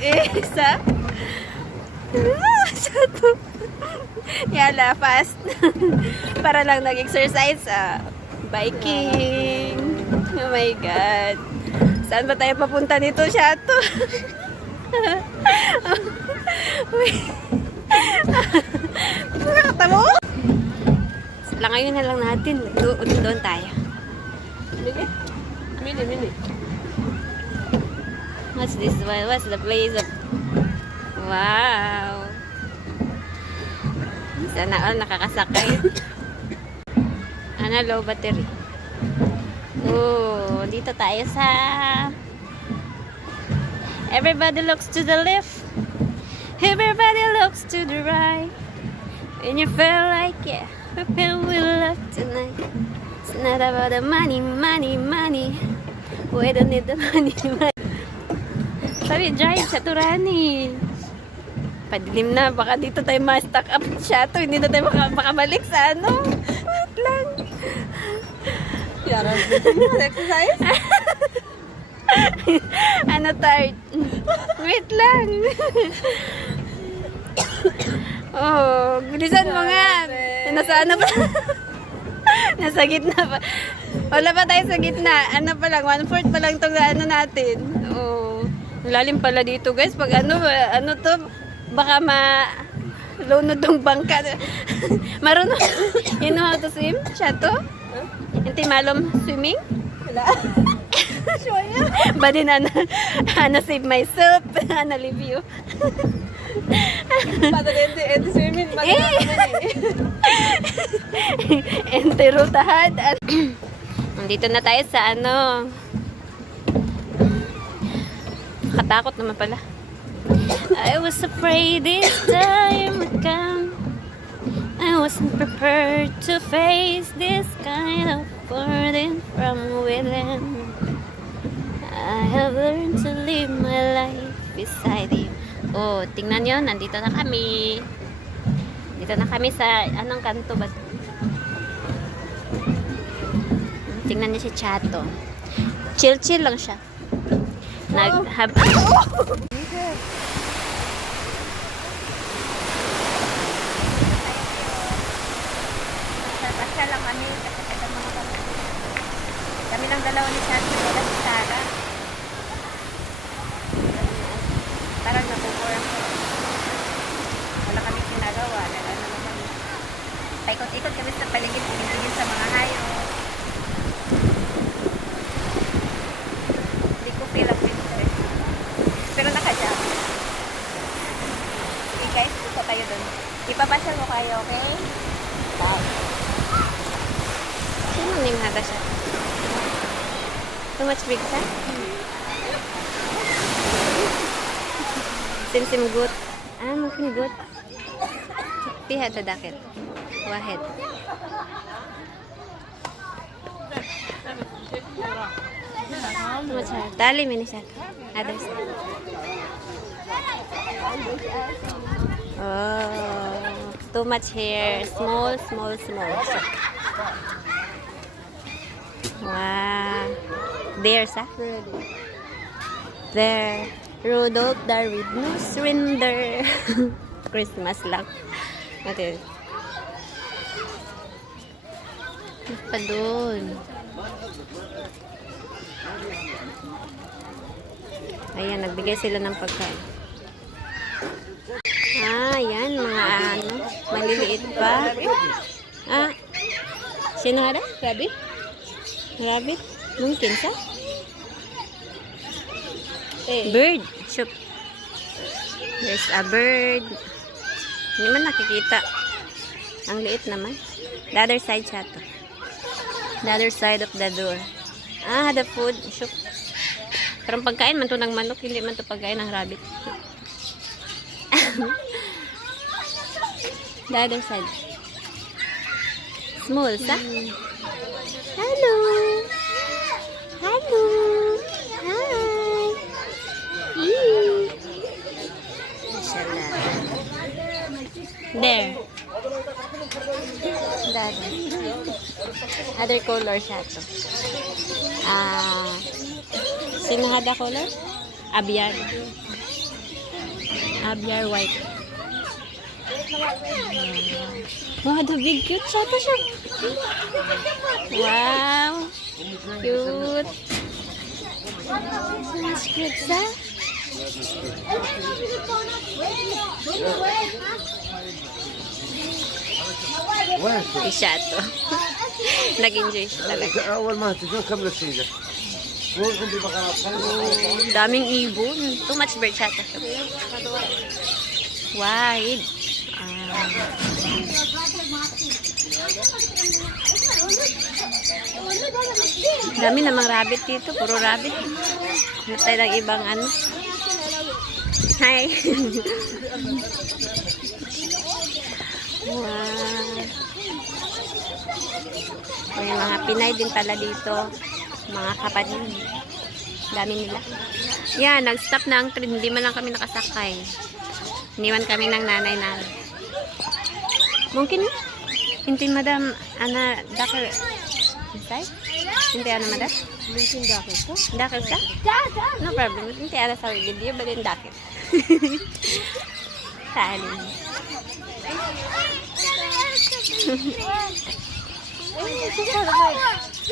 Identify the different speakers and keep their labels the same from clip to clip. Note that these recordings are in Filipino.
Speaker 1: Isa. Ah. Yala, fast. Para lang nag-exercise. Ah. Biking. Oh my God. Saan ba tayo papunta nito, Shato? Nakakata mo? Langayin na lang natin. Do- doon tayo.
Speaker 2: Mini? Mini, mini.
Speaker 1: What's this one? What's the place of... Wow! Sana all nakakasakay. Ano, low battery. Oh, dito tayo sa... Everybody looks to the left. Everybody looks to the right. When you feel like, yeah, feel we love tonight. It's not about the money, money, money. We don't need the money, money. Sabi, drive sa Turani. Padilim na, baka dito tayo ma-stuck up siya to. Hindi na tayo maka makabalik sa ano. Wait lang.
Speaker 2: Yara, exercise?
Speaker 1: ano tired? Wait lang. oh, bilisan mo nga. Nasa ano pa? Nasa gitna pa. Wala pa tayo sa gitna. Ano pa lang, one fourth pa lang itong ano natin. Oh, lalim pala dito guys. Pag ano, ano to, baka ma lunod tong bangka. Marunong, you know how to swim? Siya to? Hindi malom swimming?
Speaker 2: Wala. Shoya.
Speaker 1: Ba din ana, ana save myself, ana leave you.
Speaker 2: Pada ente, ente swimming. Pada
Speaker 1: Eh. Entero tahad. Nandito na tayo sa ano. Katakot naman pala. I was afraid this time would come. I wasn't prepared to face this kind of burden from within. I have learned to live my life beside you. Oh, tingnan nyo, nandito na kami. Dito na kami sa, anong kanto ba? Tingnan niyo si Chato. Chill-chill lang siya. Nag, hab, Pasya lang kami kasi sa mga kami. Kami lang dalawa ni Chato, wala si Sarah. Parang nabubor ako. Wala kami ginagawa. Wala naman kami. Paikot-ikot kami sa paligid, tumingin sa mga hayop. Hindi ko feel ang Pinterest. Pero nakajam. Okay guys, gusto kayo dun. Ipapasyal mo kayo, okay? Bye. Sino ni Mahada siya? Too much big sa? Sim-sim gut. Ah, mungkin gut. Piha ta dakit. Wahid. Too much hard. Tali mini sa. Others. Oh, too much hair. Small, small, small. Wow. There, sa? There. Rudolph the Red-Nosed Reindeer. Christmas lang. Okay. Pa doon. Ayan, nagbigay sila ng pagkain. Ah, yan, mga ano, maliliit pa. Ah, sino ada? Rabbit? Rabbit? Mungkin sa?
Speaker 2: Eh.
Speaker 1: Bird. Shoot. There's a bird. Hindi man nakikita. Ang liit naman. The other side siya to. The other side of the door. Ah, the food. Shoot. Parang pagkain man to ng manok. Hindi man to pagkain ng rabbit. the other side. Small, sa? Hello. Hello. Hi. There. That. Other color siya to. Ah. Sinahada color? Abyar. Abyar white. Wow, the big cute sa to siya. Wow. Cute. Mas cute
Speaker 3: sa.
Speaker 1: Isa to. Nag-enjoy siya talaga.
Speaker 3: Awal ma, tignan kam na sila.
Speaker 1: Daming ibon. Too much bird sa to. Wide. Dami namang rabbit dito. Puro rabbit. Hindi tayo ng ibang ano. Hi. wow. May mga Pinay din pala dito. Mga kapatid. Dami nila. Yan, nag-stop na ang train. Hindi man lang kami nakasakay. Iniwan kami ng nanay namin. Mungkin hindi madam ana dakar Intay? Hindi ana madam?
Speaker 2: Mungkin dakit ko.
Speaker 1: Dakar ka? No problem. Hindi ana sa video but in dakar. Saalin.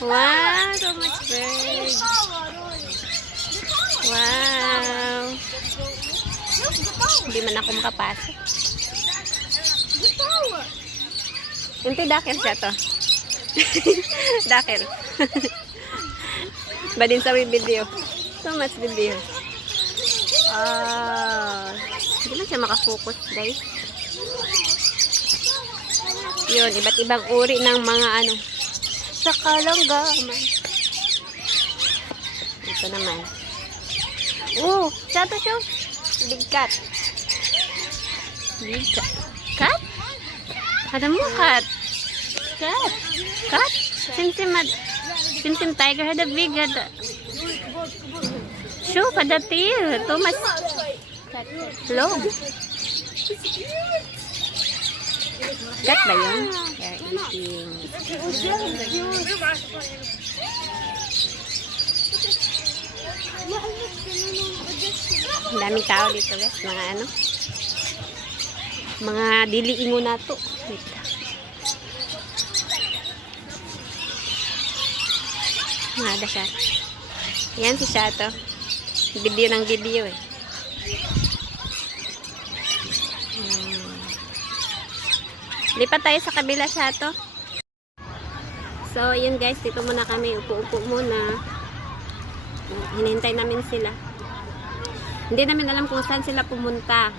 Speaker 1: Wow, so much bird. Wow. Hindi man ako makapasok. Hindi, dakil siya to. dakil. ba din sa video? So much video. Ah, hindi man siya makafocus, guys. Yun, iba't ibang uri ng mga ano. Sa kalanggaman. Ito naman. Oh, siya to siya. Big cat. Big cat. Cat? Ada mo cat? Cat? Cat? Simsim ad. Simsim tiger had a big had a... Show kada tail. Too much. Long. Cat ba yun? They're eating. Ang daming tao dito guys. Mga ano. Mga diliingo na to. Wait. Mga siya. Yan si Shato. Video ng video eh. Hmm. Lipat tayo sa kabila Shato. So, yun guys. Dito muna kami. Upo-upo muna. Hinintay namin sila. Hindi namin alam kung saan sila pumunta.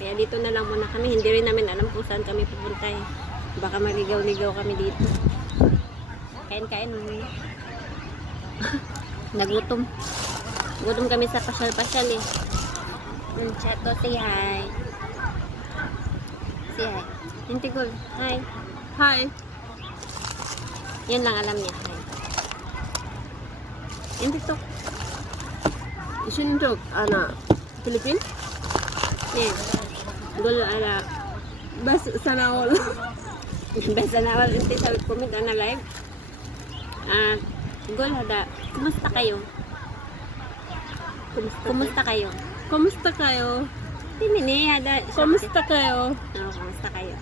Speaker 1: Kaya dito na lang muna kami. Hindi rin namin alam kung saan kami pupunta eh. Baka maligaw-ligaw kami dito. Kain-kain muna. Nagutom. Gutom kami sa pasyal-pasyal eh. Mm, Chato, say hi. Say hi. Intigol, hi.
Speaker 2: Hi.
Speaker 1: Yan lang alam niya. Hi. Intigol.
Speaker 2: Isintok, ana, Philippine?
Speaker 1: Yan. Gul ala.
Speaker 2: Bas sana all.
Speaker 1: Besa na awal inti sa comment na live. Ah, gol hada. Kumusta kayo?
Speaker 2: Kumusta?
Speaker 1: Kumusta kayo?
Speaker 2: Kumusta kayo?
Speaker 1: Timini hada.
Speaker 2: Kumusta kayo?
Speaker 1: Oh, kumusta kayo?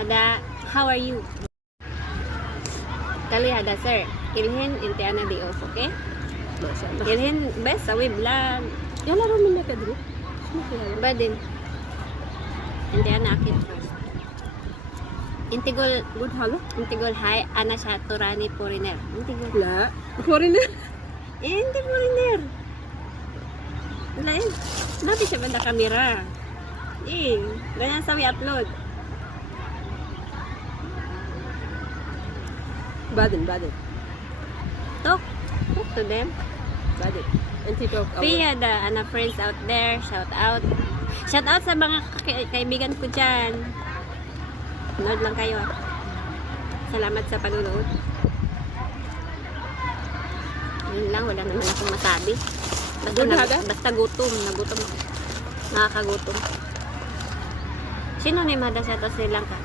Speaker 1: Hada, how are you? Kali hada sir. Ilhin inti ana di off, okay? Ilhin best sa vlog.
Speaker 2: Yala ramin na kadro. Sino kaya?
Speaker 1: Inti ana akit first. Intigol
Speaker 2: Good halo?
Speaker 1: Intigol hi ana siya Turani Foreigner. Intigol.
Speaker 2: La. Foreigner?
Speaker 1: Eh, hindi foreigner. Wala yun. Dati siya banda kamera. Eh, ganyan sa upload.
Speaker 2: Badin, badin.
Speaker 1: Talk. Talk to them.
Speaker 2: Badin. Anti talk.
Speaker 1: Pia the ana friends out there. Shout out. Shout out sa mga ka- kaibigan ko dyan. Nood lang kayo. Salamat sa panunood. Yun lang, wala naman akong masabi. Basta,
Speaker 2: Hada?
Speaker 1: basta gutom. Nagutom ako. Nakakagutom. Sino ni Mada sa Sri Lanka?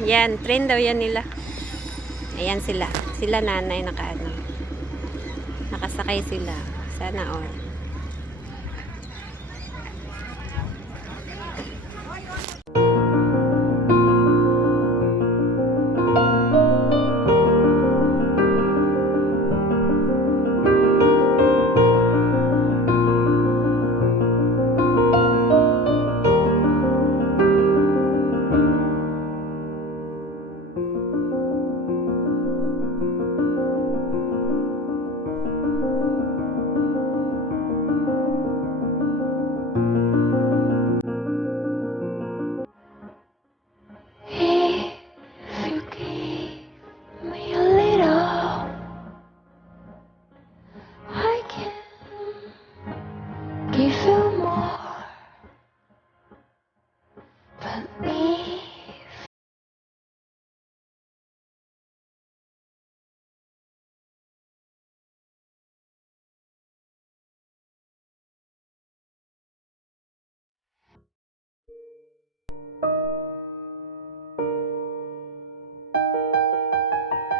Speaker 1: Yan, train daw yan nila. Ayan sila. Sila nanay naka ano. Nakasakay sila. Sana all.
Speaker 4: you